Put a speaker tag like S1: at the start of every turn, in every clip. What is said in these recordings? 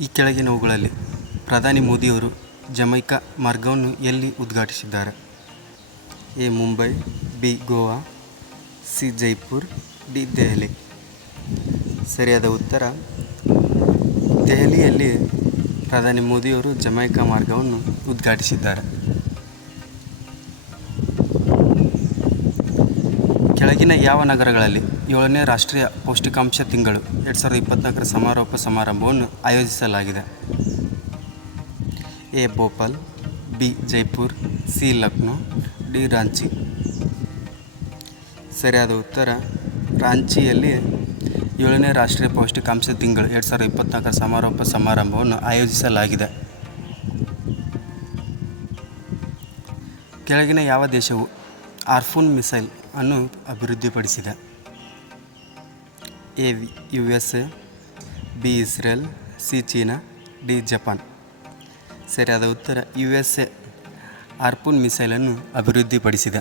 S1: ಈ ಕೆಳಗಿನವುಗಳಲ್ಲಿ ಪ್ರಧಾನಿ ಮೋದಿಯವರು ಜಮೈಕಾ ಮಾರ್ಗವನ್ನು ಎಲ್ಲಿ ಉದ್ಘಾಟಿಸಿದ್ದಾರೆ? A, Mumbai, B, Goa, C, Jaipur, D, Delhi. ಸರಿಯಾದ ಉತ್ತರ, ದೆಹಲಿಯಲ್ಲಿ ಪ್ರಧಾನಿ ಮೋದಿಯವರು ಜಮೈಕಾ ಮಾರ್ಗವನ್ನು ಉದ್ಘಾಟಿಸಿದ್ದಾರೆ. ಕೆಳಗಿನ ಯಾವ ನಗರಗಳಲ್ಲಿ ಏಳನೇ ರಾಷ್ಟ್ರೀಯ ಪೌಷ್ಟಿಕಾಂಶ ತಿಂಗಳು ಎರಡು ಸಾವಿರದ ಇಪ್ಪತ್ನಾಲ್ಕರ ಸಮಾರೋಪ ಸಮಾರಂಭವನ್ನು ಆಯೋಜಿಸಲಾಗಿದೆ? A. Bhopal, B. Jaipur, C. Lucknow, D. Ranchi. ಸರಿಯಾದ ಉತ್ತರ, ರಾಂಚಿಯಲ್ಲಿ ಏಳನೇ ರಾಷ್ಟ್ರೀಯ ಪೌಷ್ಟಿಕಾಂಶ ತಿಂಗಳು ಎರಡು ಸಾವಿರದ ಇಪ್ಪತ್ನಾಲ್ಕರ ಸಮಾರೋಪ ಸಮಾರಂಭವನ್ನು ಆಯೋಜಿಸಲಾಗಿದೆ. ಕೆಳಗಿನ ಯಾವ ದೇಶವು ಆರ್ಫೂನ್ ಮಿಸೈಲ್ ಅನ್ನು ಅಭಿವೃದ್ಧಿಪಡಿಸಿದ. A U S, B Israel, C China, D Japan. ಸರಿಯಾದ ಉತ್ತರ, ಯು ಎಸ್ ಎ ಆರ್ಪೂನ್ ಮಿಸೈಲನ್ನು ಅಭಿವೃದ್ಧಿಪಡಿಸಿದೆ.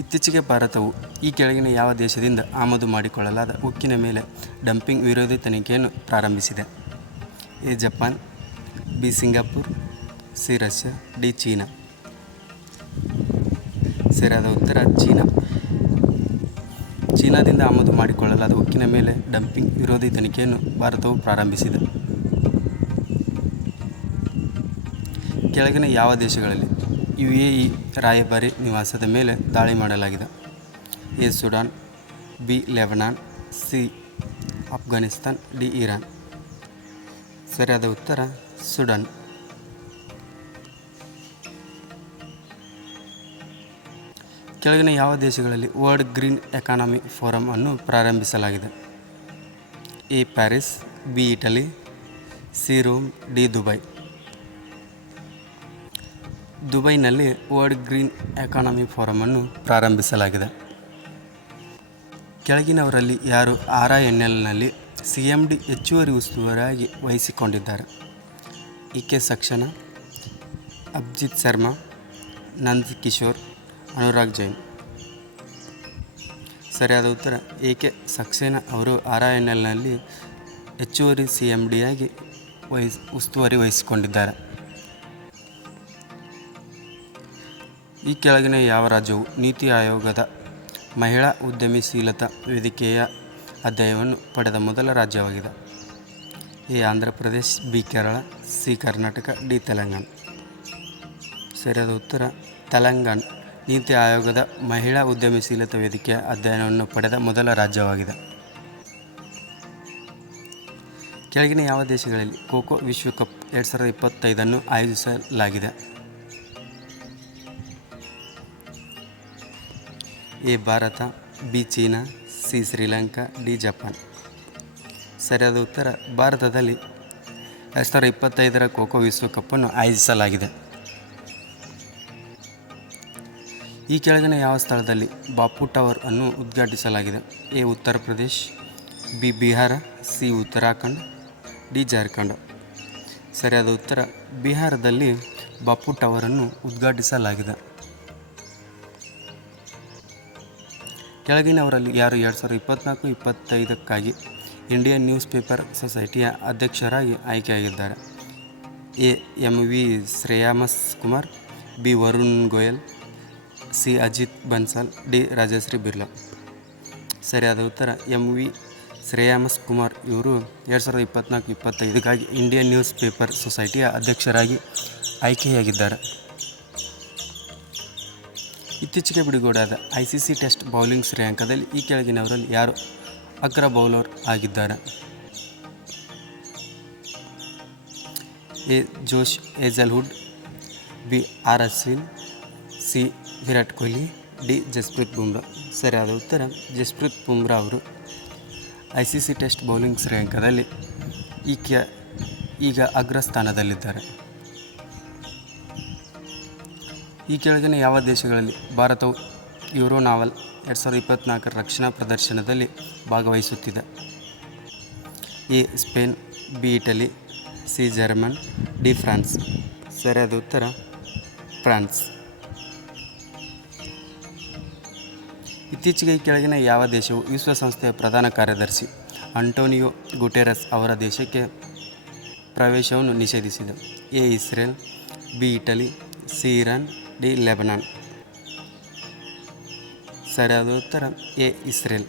S1: ಇತ್ತೀಚೆಗೆ ಭಾರತವು ಈ ಕೆಳಗಿನ ಯಾವ ದೇಶದಿಂದ ಆಮದು ಮಾಡಿಕೊಳ್ಳಲಾದ ಉಕ್ಕಿನ ಮೇಲೆ ಡಂಪಿಂಗ್ ವಿರೋಧಿ ತನಿಖೆಯನ್ನು ಪ್ರಾರಂಭಿಸಿದೆ. A Japan B Singapore, C Russia, D China. ಸರಿಯಾದ ಉತ್ತರ ಚೀನಾ. ಚೀನಾದಿಂದ ಆಮದು ಮಾಡಿಕೊಳ್ಳಲಾದ ಉಕ್ಕಿನ ಮೇಲೆ ಡಂಪಿಂಗ್ ವಿರೋಧಿ ತನಿಖೆಯನ್ನು ಭಾರತವು ಪ್ರಾರಂಭಿಸಿದೆ. ಕೆಳಗಿನ ಯಾವ ದೇಶಗಳಲ್ಲಿ ಯು ಎ ಇ ರಾಯಭಾರಿ ನಿವಾಸದ ಮೇಲೆ ದಾಳಿ ಮಾಡಲಾಗಿದೆ? A, Sudan, B, Lebanon, C Afghanistan D, Iran. ಸರಿಯಾದ ಉತ್ತರ ಸುಡಾನ್. ಕೆಳಗಿನ ಯಾವ ದೇಶಗಳಲ್ಲಿ ವರ್ಲ್ಡ್ ಗ್ರೀನ್ ಎಕಾನಮಿ ಫೋರಮ್ ಅನ್ನು ಪ್ರಾರಂಭಿಸಲಾಗಿದೆ? A, Paris, B, Italy, C, Rome, D, Dubai. ದುಬೈನಲ್ಲಿ ವರ್ಲ್ಡ್ ಗ್ರೀನ್ ಎಕಾನಮಿ ಫೋರಮನ್ನು ಪ್ರಾರಂಭಿಸಲಾಗಿದೆ. ಕೆಳಗಿನವರಲ್ಲಿ ಯಾರು ಆರ್ ಐ ಎನ್ ಎಲ್ನಲ್ಲಿ ಸಿ ಎಂ ಡಿ ಹೆಚ್ಚುವರಿ ಉಸ್ತುವಾರಿಯಾಗಿ ವಹಿಸಿಕೊಂಡಿದ್ದಾರೆ? ಕೆ ಸಕ್ಷನ ಅಭಿಜಿತ್ ಶರ್ಮಾ, ನಂದ್ ಕಿಶೋರ್, ಅನುರಾಗ್ ಜೈನ್. ಸರಿಯಾದ ಉತ್ತರ, ಎ ಕೆ ಸಕ್ಸೇನಾ ಅವರು ಆರ್ ಐ ಎನ್ ಎಲ್ನಲ್ಲಿ ಹೆಚ್ಚುವರಿ ಸಿ ಎಂ ಡಿಯಾಗಿ ವಹಿಸ್ ಉಸ್ತುವಾರಿ ವಹಿಸಿಕೊಂಡಿದ್ದಾರೆ. ಈ ಕೆಳಗಿನ ಯಾವ ರಾಜ್ಯವು ನೀತಿ ಆಯೋಗದ ಮಹಿಳಾ ಉದ್ಯಮಶೀಲತಾ ವೇದಿಕೆಯ ಅಧ್ಯಾಯವನ್ನು ಪಡೆದ ಮೊದಲ ರಾಜ್ಯವಾಗಿದೆ? A Andhra Pradesh, B Kerala, C Karnataka, D Telangana. ಸರಿಯಾದ ಉತ್ತರ, ತೆಲಂಗಾಣ. ನೀತಿ ಆಯೋಗದ ಮಹಿಳಾ ಉದ್ಯಮಶೀಲತಾ ವೇದಿಕೆಯ ಅಧ್ಯಯನವನ್ನು ಪಡೆದ ಮೊದಲ ರಾಜ್ಯವಾಗಿದೆ. ಕೆಳಗಿನ ಯಾವ ದೇಶಗಳಲ್ಲಿ ಖೋಖೋ ವಿಶ್ವಕಪ್ ಎರಡು ಸಾವಿರದ ಇಪ್ಪತ್ತೈದನ್ನು ಆಯೋಜಿಸಲಾಗಿದೆ? A Bharat, B China, C Sri Lanka, D Japan. ಸರಿಯಾದ ಉತ್ತರ ಭಾರತದಲ್ಲಿ ಎರಡು ಸಾವಿರದ ಇಪ್ಪತ್ತೈದರ ಖೋಖೋ ವಿಶ್ವಕಪ್ಪನ್ನು ಆಯೋಜಿಸಲಾಗಿದೆ. ಈ ಕೆಳಗಿನ ಯಾವ ಸ್ಥಳದಲ್ಲಿ ಬಾಪು ಟವರ್ ಅನ್ನು ಉದ್ಘಾಟಿಸಲಾಗಿದೆ? A. Uttar Pradesh, B. Bihar, C. Uttarakhand, D. Jharkhand. ಸರಿಯಾದ ಉತ್ತರ, ಬಿಹಾರದಲ್ಲಿ ಬಾಪು ಟವರನ್ನು ಉದ್ಘಾಟಿಸಲಾಗಿದೆ. ಕೆಳಗಿನವರಲ್ಲಿ ಯಾರು ಎರಡು ಸಾವಿರದ ಇಪ್ಪತ್ತ್ನಾಲ್ಕು ಇಪ್ಪತ್ತೈದಕ್ಕಾಗಿ ಇಂಡಿಯನ್ ನ್ಯೂಸ್ ಪೇಪರ್ ಸೊಸೈಟಿಯ ಅಧ್ಯಕ್ಷರಾಗಿ ಆಯ್ಕೆಯಾಗಿದ್ದಾರೆ. A. M. V. Shreyams Kumar, B. Varun Goyal, C. Ajit Bansal, D. Rajashree Birla. ಸರಿಯಾದ ಉತ್ತರ, ಎಂ. ವಿ. ಶ್ರೇಯಾಮಸ್ ಕುಮಾರ್ ಇವರು ಎರಡು ಸಾವಿರದ ಇಪ್ಪತ್ತ್ನಾಲ್ಕು ಇಪ್ಪತ್ತೈದಕ್ಕಾಗಿ ಇಂಡಿಯನ್ ನ್ಯೂಸ್ ಪೇಪರ್ ಸೊಸೈಟಿಯ ಅಧ್ಯಕ್ಷರಾಗಿ ಆಯ್ಕೆಯಾಗಿದ್ದಾರೆ. ಇತ್ತೀಚೆಗೆ ಬಿಡುಗಡೆಯಾದ I C C test bowling ಶ್ರೇಯಾಂಕದಲ್ಲಿ ಈ ಕೆಳಗಿನವರಲ್ಲಿ ಯಾರು ಅಗ್ರ ಬೌಲರ್ ಆಗಿದ್ದಾರೆ. A Josh Hazlewood B R Ashwin C Virat Kohli, D Jasprit Bumrah. ಸರಿಯಾದ ಉತ್ತರ, ಜಸ್ಪ್ರೀತ್ ಬುಮ್ರಾ ಅವರು. I C C test bowling ಶ್ರೇಯಾಂಕದಲ್ಲಿ ಈ ಕೆ ಈಗ ಅಗ್ರಸ್ಥಾನದಲ್ಲಿದ್ದಾರೆ ಈ ಕೆಳಗಿನ ಯಾವ ದೇಶಗಳಲ್ಲಿ ಭಾರತವು ಯೂರೋ ನಾವಲ್ ಎರಡು ಸಾವಿರದ ಇಪ್ಪತ್ತ್ನಾಲ್ಕರ ರಕ್ಷಣಾ ಪ್ರದರ್ಶನದಲ್ಲಿ ಭಾಗವಹಿಸುತ್ತಿದೆ. A Spain, B Italy, C German, D France, ಸರಿಯಾದ ಉತ್ತರ ಫ್ರಾನ್ಸ್. ಇತ್ತೀಚೆಗೆ ಕೆಳಗಿನ ಯಾವ ದೇಶವು ವಿಶ್ವಸಂಸ್ಥೆಯ ಪ್ರಧಾನ ಕಾರ್ಯದರ್ಶಿ ಅಂಟೋನಿಯೋ ಗುಟೆರಸ್ ಅವರ ದೇಶಕ್ಕೆ ಪ್ರವೇಶವನ್ನು ನಿಷೇಧಿಸಿದೆ. A Israel, B Italy, C Iran, D Lebanon. ಸರಿಯಾದ ಉತ್ತರ ಎ ಇಸ್ರೇಲ್